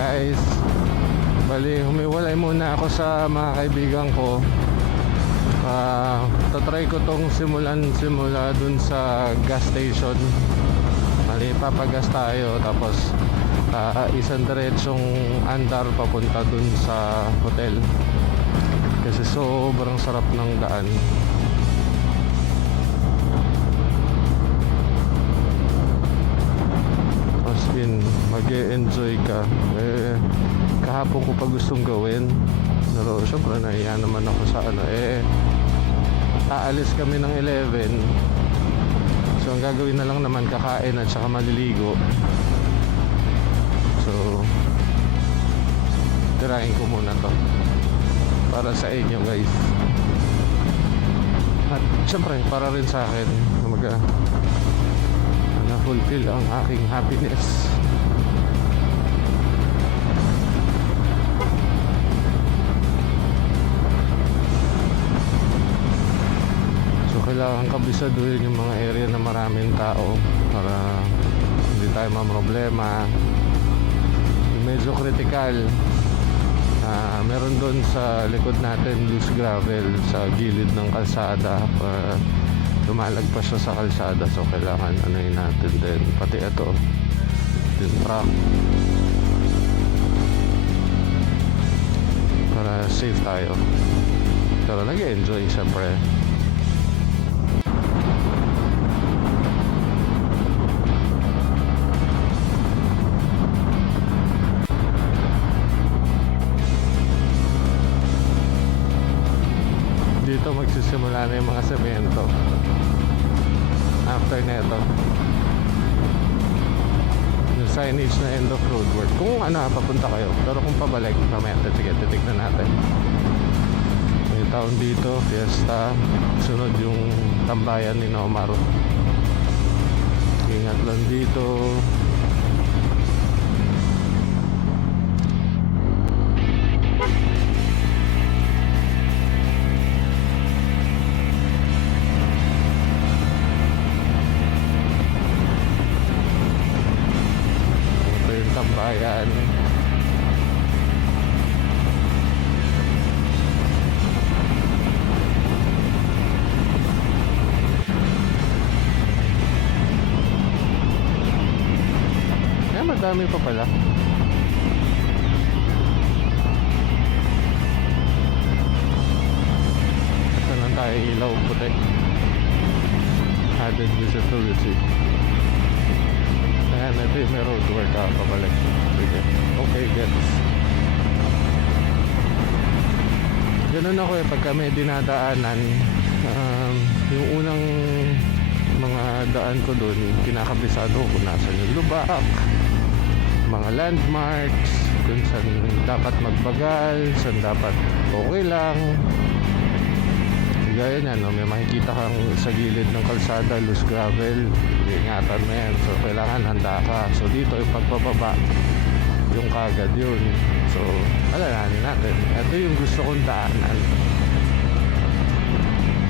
guys. Bali, humiwalay muna ako sa mga kaibigan ko. Tatry ko tong simula dun sa gas station. Bali, papagas tayo. Tapos isang diretsong andar papunta dun sa hotel. Kasi sobrang sarap ng daan. As in, mag-e-enjoy ka. Kahapon ko pa gustong gawin, pero syempre nahiya naman ako sa aalis kami ng 11. So ang gagawin na lang naman, kakain at saka maliligo. So tirahin ko muna to para sa inyo guys. At syempre para rin sa akin na fulfill ang aking happiness. So kailangan kabisaduhin yung mga area na maraming tao para hindi tayo mamroblema. Medyo critical. Meron doon sa likod natin loose gravel sa gilid ng kalsada. Lumalagpas siya sa kalsada, so kailangan anuhin natin din. Pati ito yung truck para safe tayo. Pero nag-enjoy syempre. Dito magsisimula na yung mga semento. After neto, yung signage na end of road work. Kung papunta kayo. Pero kung pabalik, mamaya titignan natin. May taon dito, fiesta. Sunod yung tambayan ni Nomar. Ingat lang dito. Tambayan. Madami pa pala. Ito lang tayo, ilaw puti. Added visibility. Ayan, ito yung may roadwork pabalik. Sige. Okay, gets. Ganun ako pagka may dinadaanan. Yung unang mga daan ko dun, kinakabisado ko nasan yung lubak, mga landmarks, kung saan dapat magbagal, saan dapat okay lang. Gaya niya, may makikita kang sa gilid ng kalsada, loose gravel, ingatan mo yan. So kailangan handa ka. So dito yung pagbababa, yung kagad yun. So alalahanin natin, ito yung gusto kong daanan.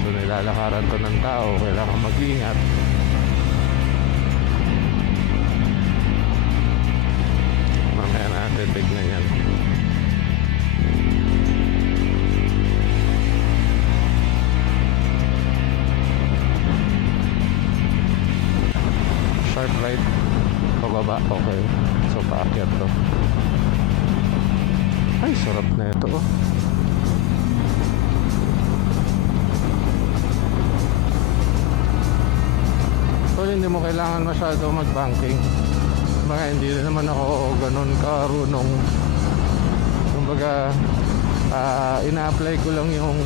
So nilalakaran to ng tao, kailangan mag-ingat. Mamaya natin tignan yan. Sharp right, pababa, okay. So paakyat to. Ay, sarap na ito oh. So hindi mo kailangan masyado mag-banking. Mga hindi naman ako ganun karunong. Kumbaga ina-apply ko lang yung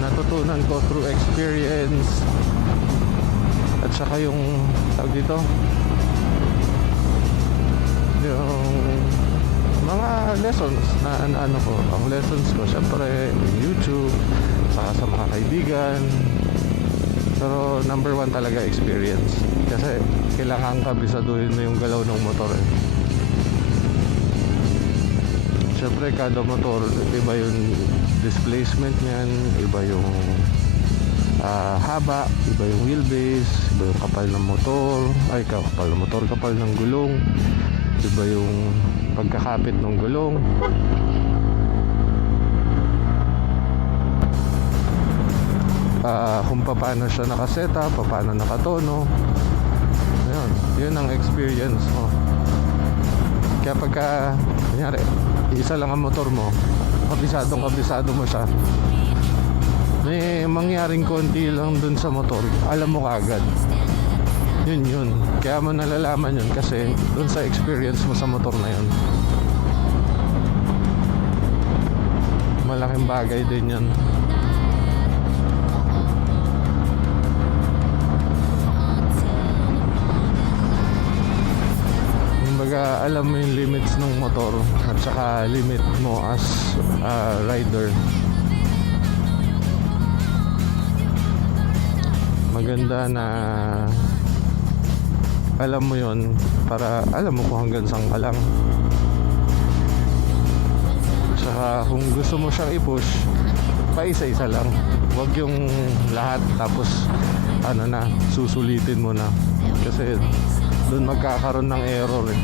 natutunan ko through experience. At saka yung tawag dito, yung mga lessons na ano ko. Ang lessons ko syempre YouTube, saka sa mga kaibigan. Pero number one talaga experience. Kasi kailangan kabisaduhin mo yung galaw ng motor Syempre kada motor iba yung displacement niyan, iba yung haba, iba yung wheelbase, iba yung kapal ng motor, kapal ng motor, kapal ng gulong. iba yung pagkakapit ng gulong, kung paano siya nakaseta, paano nakatono. Yun ang experience mo. Kaya pagka kunyari isa lang ang motor mo, kabisado mo siya, may mangyaring konti lang dun sa motor, alam mo kaagad. Yun kaya mo nalalaman yun kasi dun sa experience mo sa motor na yun. Malaking bagay din yun. Kumbaga alam mo yung limits ng motor at saka limit mo as rider. Maganda na alam mo yon para alam mo kung hanggang saan ka lang. Saka kung gusto mo siyang i-push, pa isa-isa lang. Huwag yung lahat tapos susulitin mo na. Kasi doon magkakaroon ng error eh.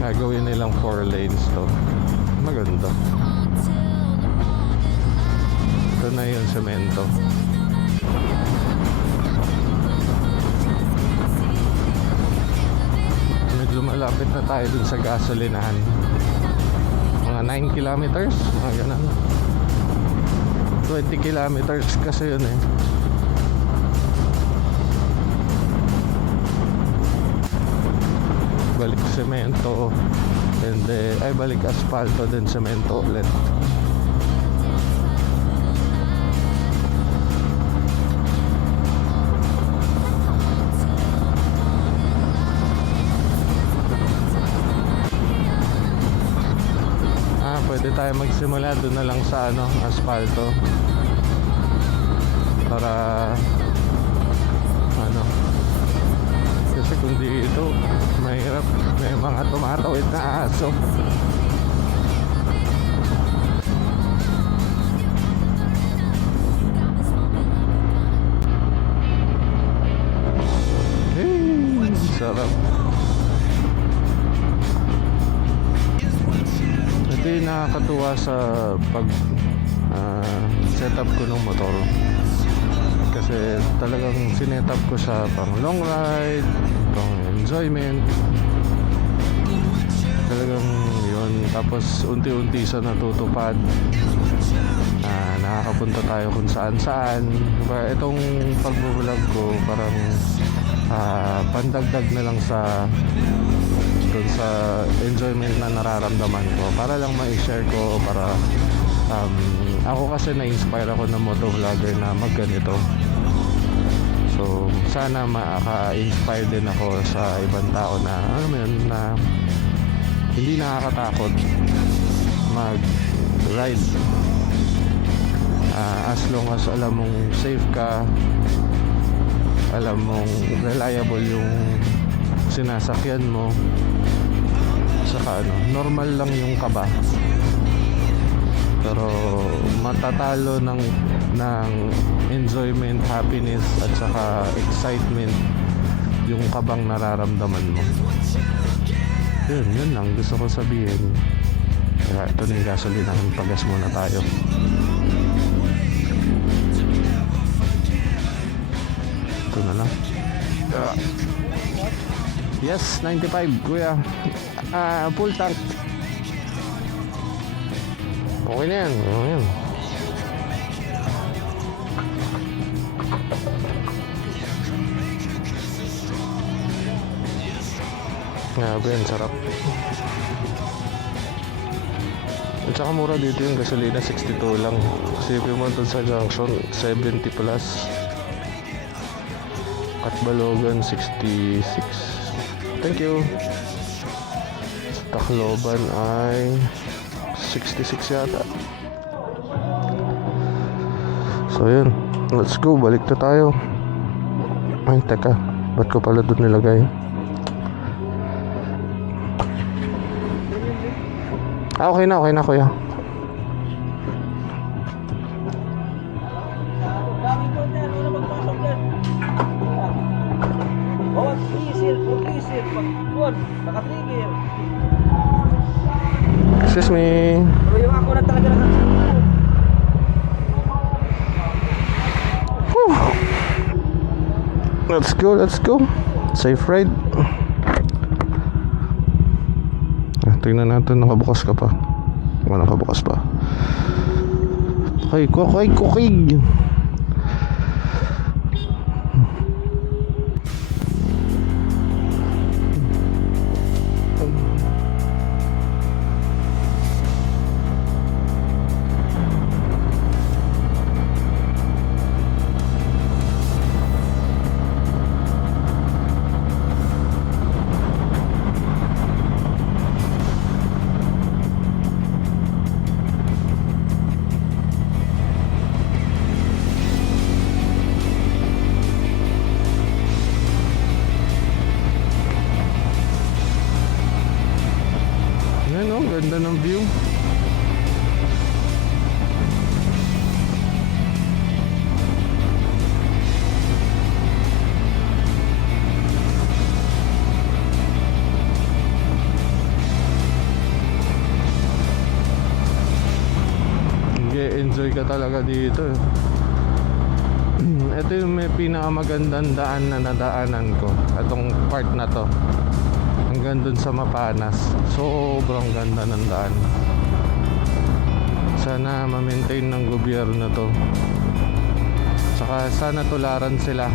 Gagawin nilang 4 lanes to. Maganda. Ito na yung semento. Medyo malapit na tayo dun sa gasolinahan. Mga 9 kilometers, mga ganun. 20 kilometers kasi yun eh. Balik semento and balik asfalto then semento ulit. Pwede tayo magsimula doon na lang sa asfalto para kasi kung dito mahirap, may mga tumatawid na aso. Sarap. Ito yung nakakatuwa sa pag setup ko ng motor. Kasi talagang sinetup ko siya pang long ride, pang enjoyment. Talagang yun. Tapos unti-unti siya natutupad. Nakakapunta tayo kung saan-saan. Diba, itong pagbubulag ko parang pandagdag na lang sa dun sa enjoyment na nararamdaman ko, para lang ma-share ko, para ako kasi na-inspire ako ng motovlogger na magganito. So sana maka-inspire din ako sa ibang tao na na hindi nakakatakot mag-ride, as long as alam mong safe ka, alam mong reliable yung sinasakyan mo, saka normal lang yung kaba, pero matatalo ng enjoyment, happiness at saka excitement yung kabang nararamdaman mo. Yun lang gusto ko sabihin. Kaya ito na yung gasolina, pagas muna tayo. Ito na lang. Yes, 95 kuya. Full tank. Okay na yan. Grabe, ang sarap. At saka mura dito yung gasolina, 62 lang. Isipin mo dun sa junction, 70 plus. At Balogan, 66. Thank you. Tacloban ay 66 yata. So yun, let's go, balik na tayo. Ay teka, ba't ko pala doon nilagay? Okay na kuya. Excuse me. Pero yung ako na talaga Let's go, let's go. Safe ride. Tingnan natin, nakabukas ka pa. Nakabukas pa. Okay, kukig. Yan o, ganda ng view. Enjoy ka talaga dito. Ito yung may pinakamagandang daan na nadaanan ko. Itong part na to hanggang dun sa Mapanas. Sobrang ganda ng daan. Sana ma-maintain ng gobyerno to. Saka sana tularan sila.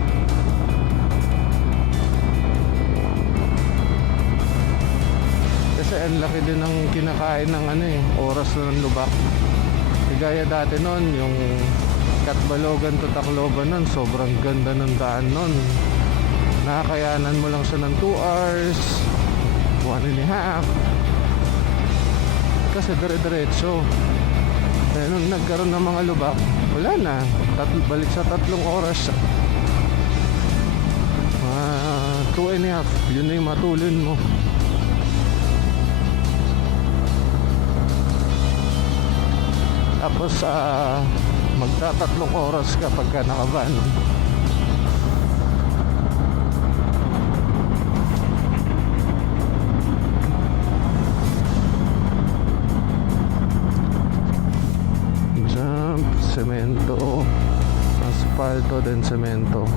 Kasi ang laki din ng kinakain ng oras ng lubak. Gaya dati nun, yung Katbalogan to Tacloban nun, sobrang ganda ng daan nun. Nakakayanan mo lang siya ng 2 hours, 1.5. Kasi dire-diretso. Eh, nung nagkaroon ng mga lubak, wala na. Balik sa 3 oras. 2.5, yun na yung matulin mo. Tapos magta-3 oras ka pagka nakaban. Jump, semento, asfalto, then semento.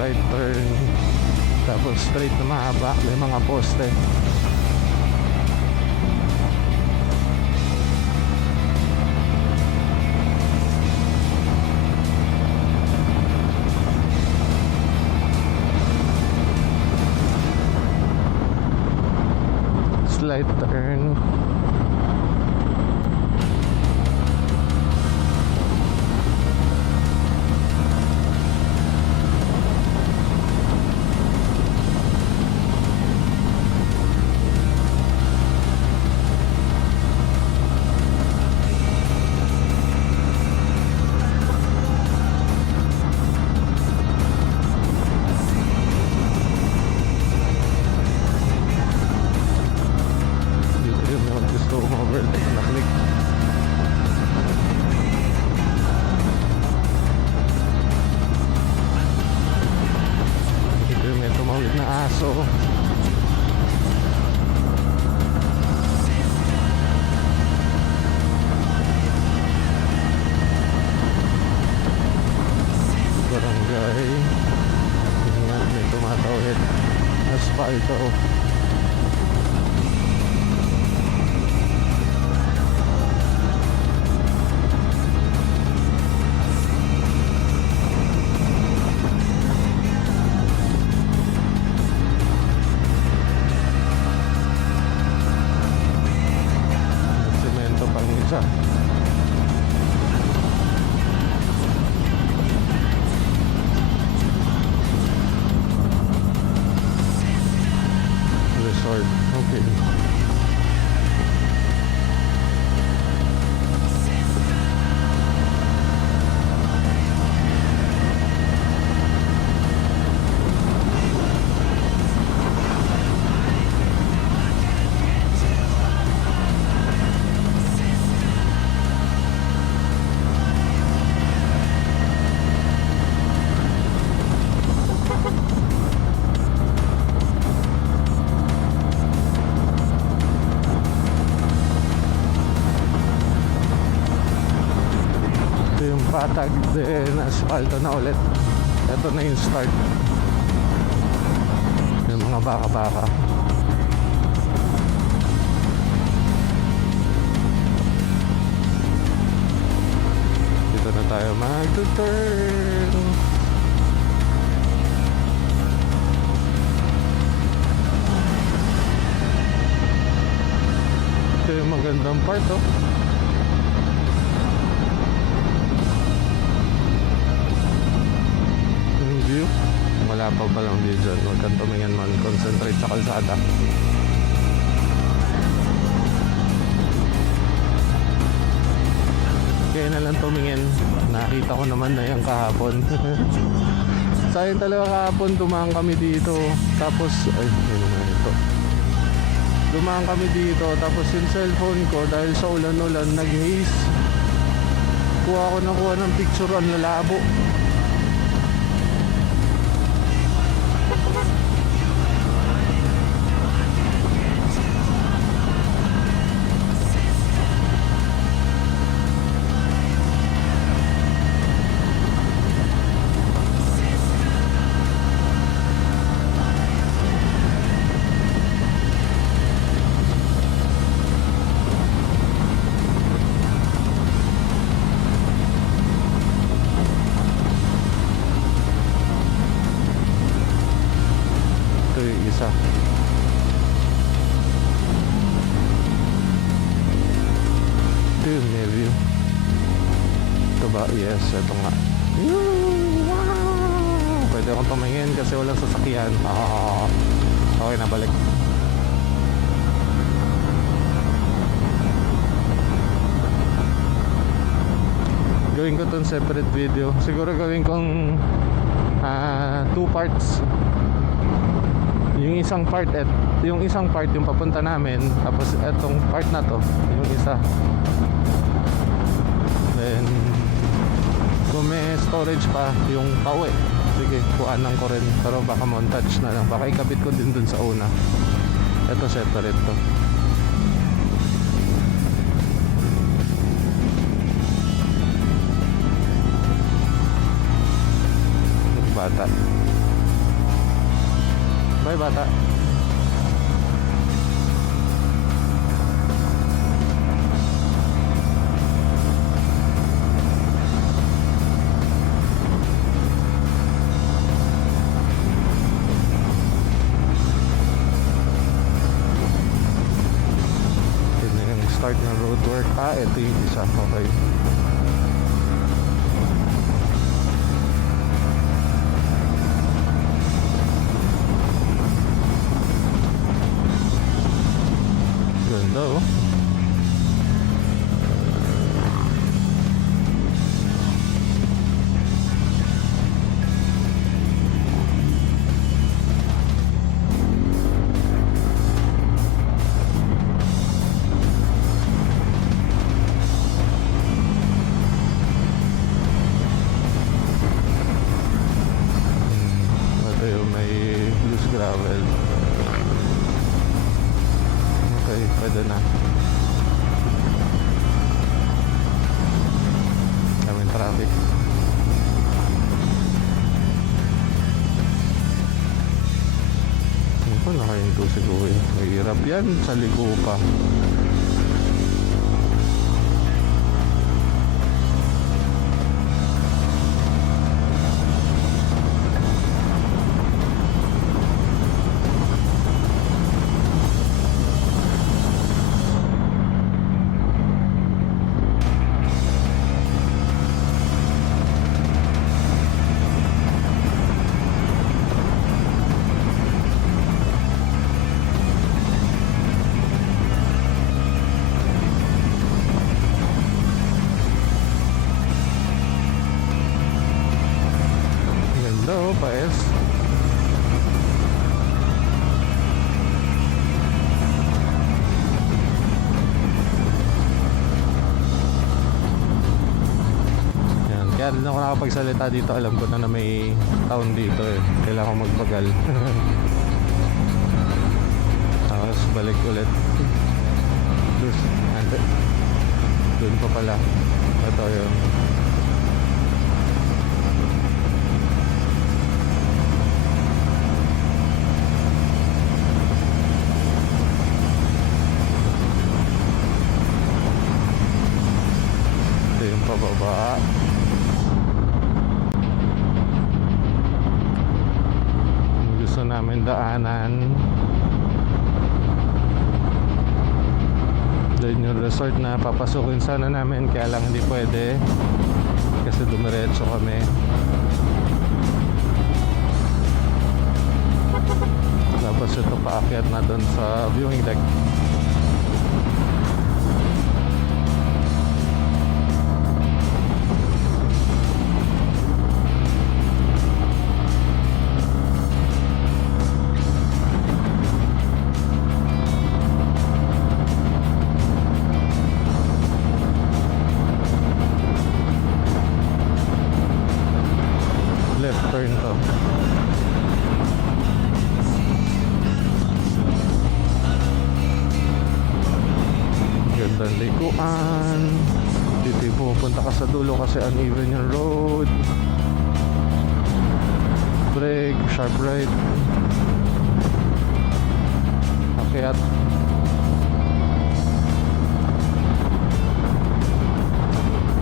Right turn, tapos straight na mahaba, may mga poste. Slight turn. aso. Barangay. Ingat, may tumatawid. Asfalto. Semento pang isa. Resort. Okay. patag, then asfalto na ulit. Ito na yung start. Yung mga baka-baka. Dito na tayo mag-turn. Ito yung magandang part, oh. Yung view. Wala pa palang view dyan. Huwag kang tumingin man. Concentrate sa kalsada. Kaya na lang tumingin. Nakita ko naman na yung kahapon. Sayang talaga kahapon. Dumaan kami dito. Tapos, ay, yun naman ito. Dumaan kami dito. Tapos yung cellphone ko, dahil sa ulan-ulan, nag-haze. Kuha ko na kuha ng picture. Ang lalabo. Ito yung isa. Ito yung view. Ito ba? Yes, ito nga. Wow! Pwede akong tumingin kasi walang sasakyan. Okay na, balik. Gawin ko itong separate video. Siguro gawin kong 2 parts. Yung isang part yung papunta namin, tapos etong part na to yung isa. Then kung may storage pa yung pauwi, sige, kuhanan ko rin, pero baka montage na lang, baka ikabit ko din dun sa una. Ito separate to. Bata. Bye, bata. Ito na yung start ng roadwork. Ito yung isa. Okay. Ganda, oh. Ito yung may loose gravel. Okay, pwede na. Daming traffic. Ano pa nakahinto si Kuya? Mahirap yan sa liko pa. Ganda, oh, paes. Yan, kaya rin ako nakapagsalita dito. Alam ko na may town dito eh. Kailangan ko magbagal. Tapos balik ulit. Doon pa pala. Ito yung Pababa. Yung gusto namin daanan. Doon yung resort na papasukin sana namin, kaya lang hindi pwede kasi dumiretso kami. Tapos ito paakyat na doon sa viewing deck. Left turn to. Gandang likuan. Dito yung pumupunta ka sa dulo kasi uneven yung road. Brake, sharp right. Akyat.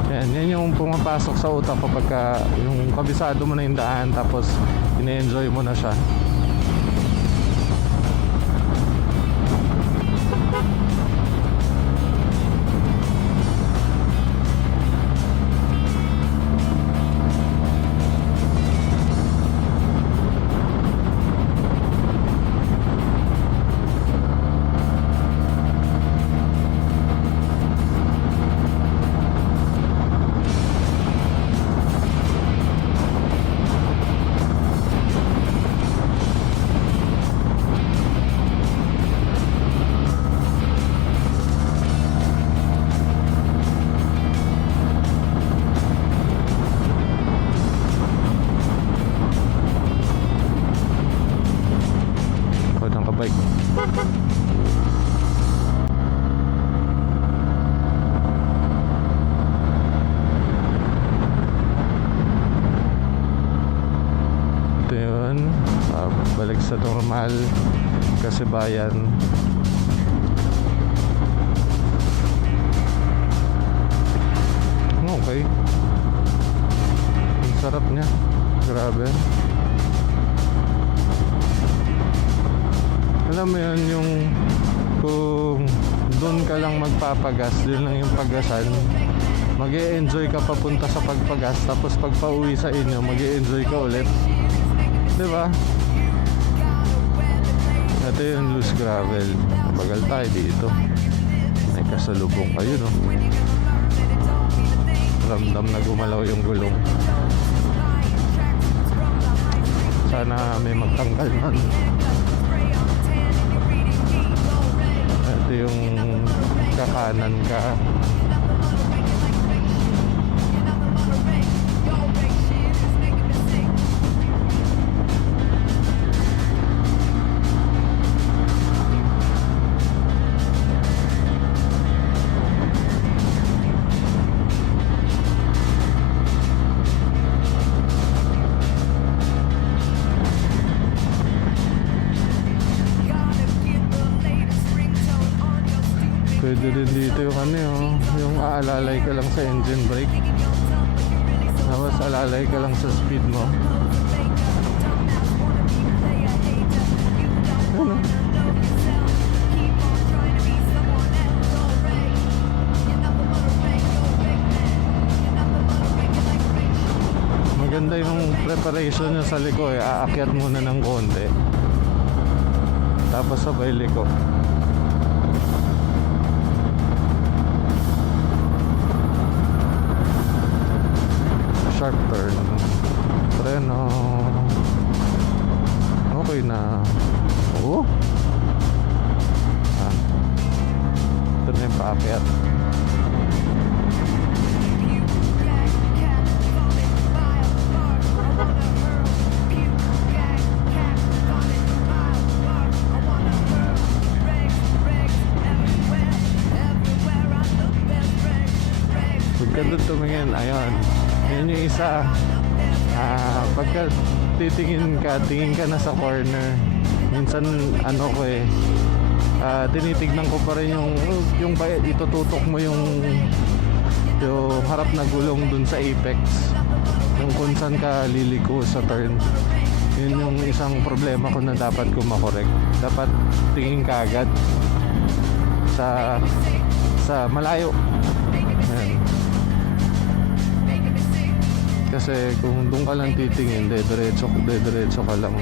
Yan yung pumapasok sa utak kapag yung kabisado mo na yung daan tapos ine-enjoy mo na siya. Bike. Ito yun, balik sa normal kasi bayan. Okay, ang sarap niya, grabe. Alam mo yun, yung kung doon ka lang magpapagas, doon lang yung paggasan, mag-e-enjoy ka papunta sa pagpagas, tapos pag pauwi sa inyo, mag-e-enjoy ka ulit, diba? Ito yung loose gravel. Bagal tayo dito, may kasalubong kayo, no? Ramdam na gumalaw yung gulong. Sana may magtanggal nun. Ito yung kakanan ka. Pwede rin dito yung ano yung aalalay ka lang sa engine brake. Tapos alalay ka lang sa speed mo. Ano? Maganda yung preparation nyo sa liko eh. Aakyat muna ng konti. Tapos sabay liko. Sharp turn, preno, okay na. Oh, ito na yung paakyat. Pagka doon tumingin, ayun, yun yung isa. Pagka titingin ka, tingin ka na sa corner. Minsan ano ko eh, tinitignan ko pa rin yung itututok mo yung harap na gulong dun sa apex, yung kung saan ka liliko sa turn. Yun yung isang problema ko na dapat ko makorek. Dapat tingin ka agad sa malayo. Ayan. Kasi kung doon ka lang titingin, diretso ka lang.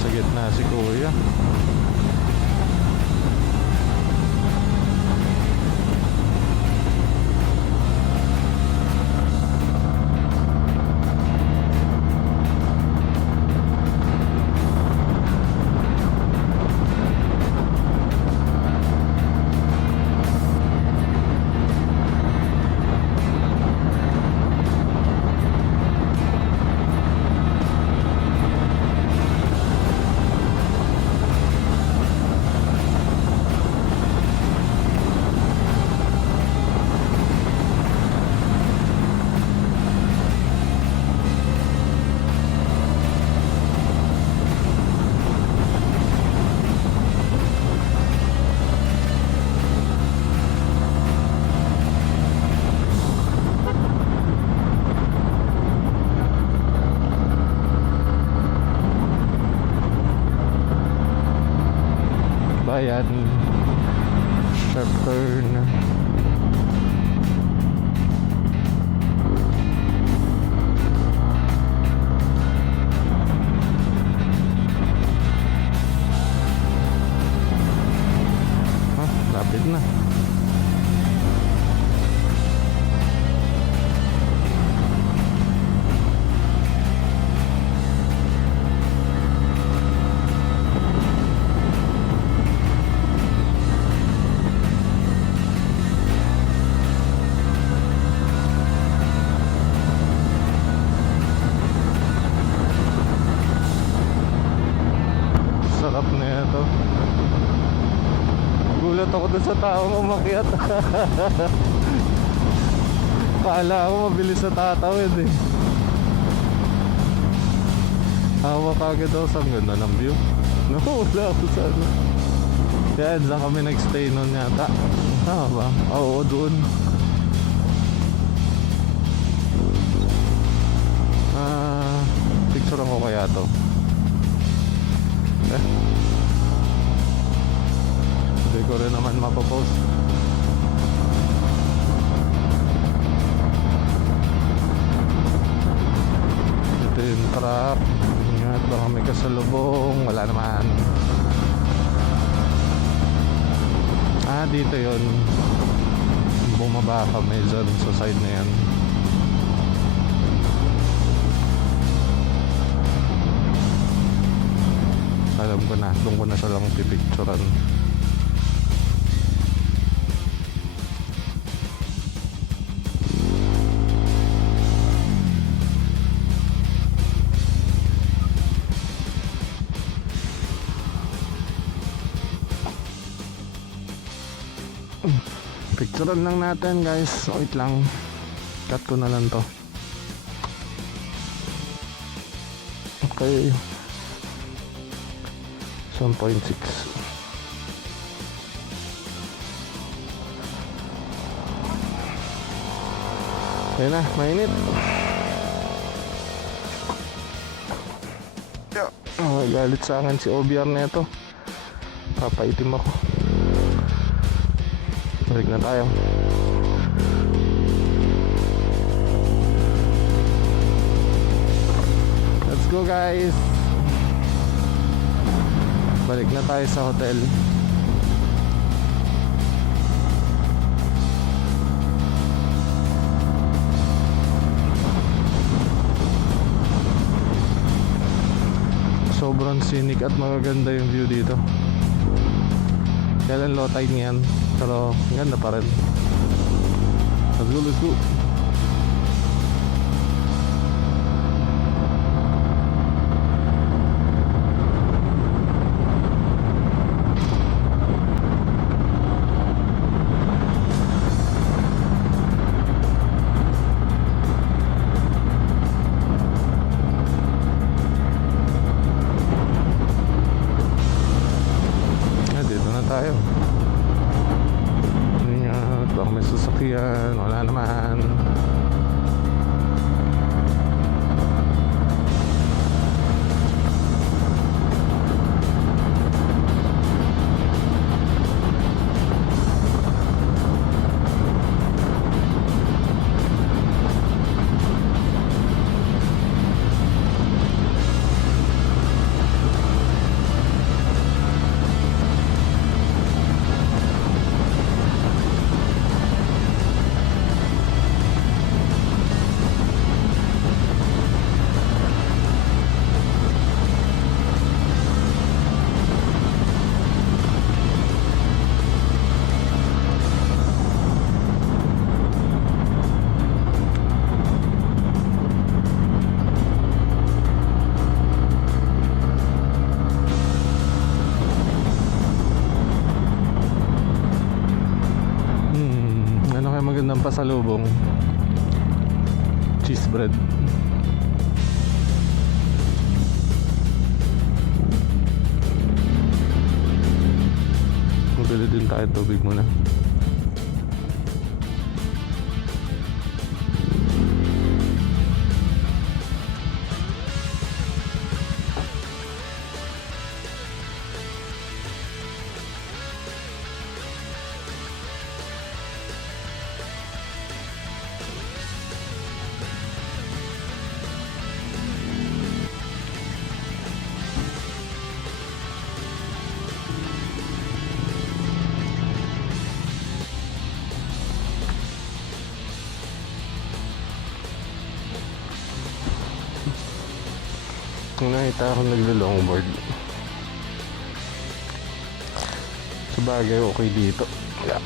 Sa gitna si Kuya. Bayan, sharp turn. Lapit na. Sarap na ito. Gulat ako dun sa taong umakyat. Kala ko mabilis sa tatawid eh. Hawak agad ako sa ganda ng view. Nawala ako sa ano. Yan, saan kami nagstay nun yata. Tama ba? Oo, doon. Picturean ko kaya to. Hindi ko rin naman mapopost. Ito yung truck. Ingat, baka may kasalubong. Wala naman. Dito yun. Bumaba kami dyan sa side na yan. Alam ko na, doon ko na siya lang pipicturan. Picturean lang natin guys. Wait lang. Cut ko na lang to. Okay. 1.6. Ayun na, mainit. Galit sa akin si OBR na ito. Papaitim ako. Balik na tayo. Let's go guys. Balik na tayo sa hotel. Sobrang scenic at magaganda yung view dito. Kailan low tide niyan, pero ganda pa rin. Let's go, let's go. Yan, wala naman. Ano kaya magandang pasalubong? Cheese bread. Mabili din tayo tubig muna. Kung nakita ako naglo-longboard, sabagay okay dito. Yeah.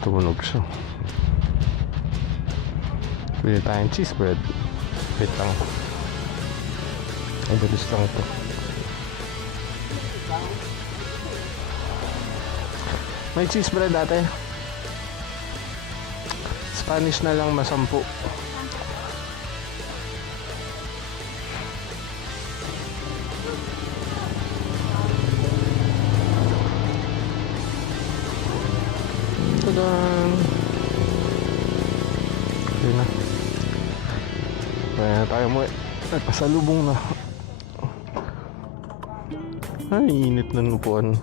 Tumunog siya. Bili tayong cheese bread. Wait lang. Ang bilis lang ito. May cheese bread ate. Spanish na lang, masampu. Tadan! Okay na. Kaya na tayo mo. Ay, pasalubong na. Ay, init ng upuan.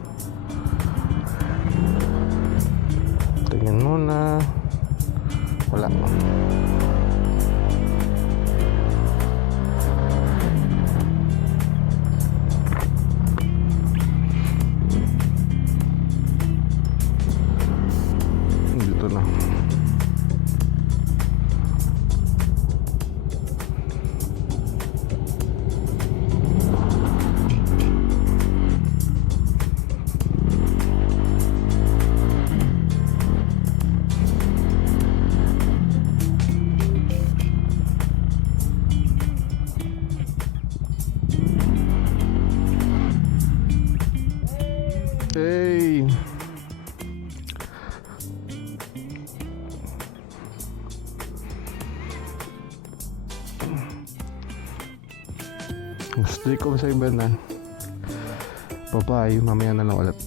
Tingnan muna. Wala. Dito na. Hey! Stay ko sa iba na. Bye-bye. Mamaya na lang ulit.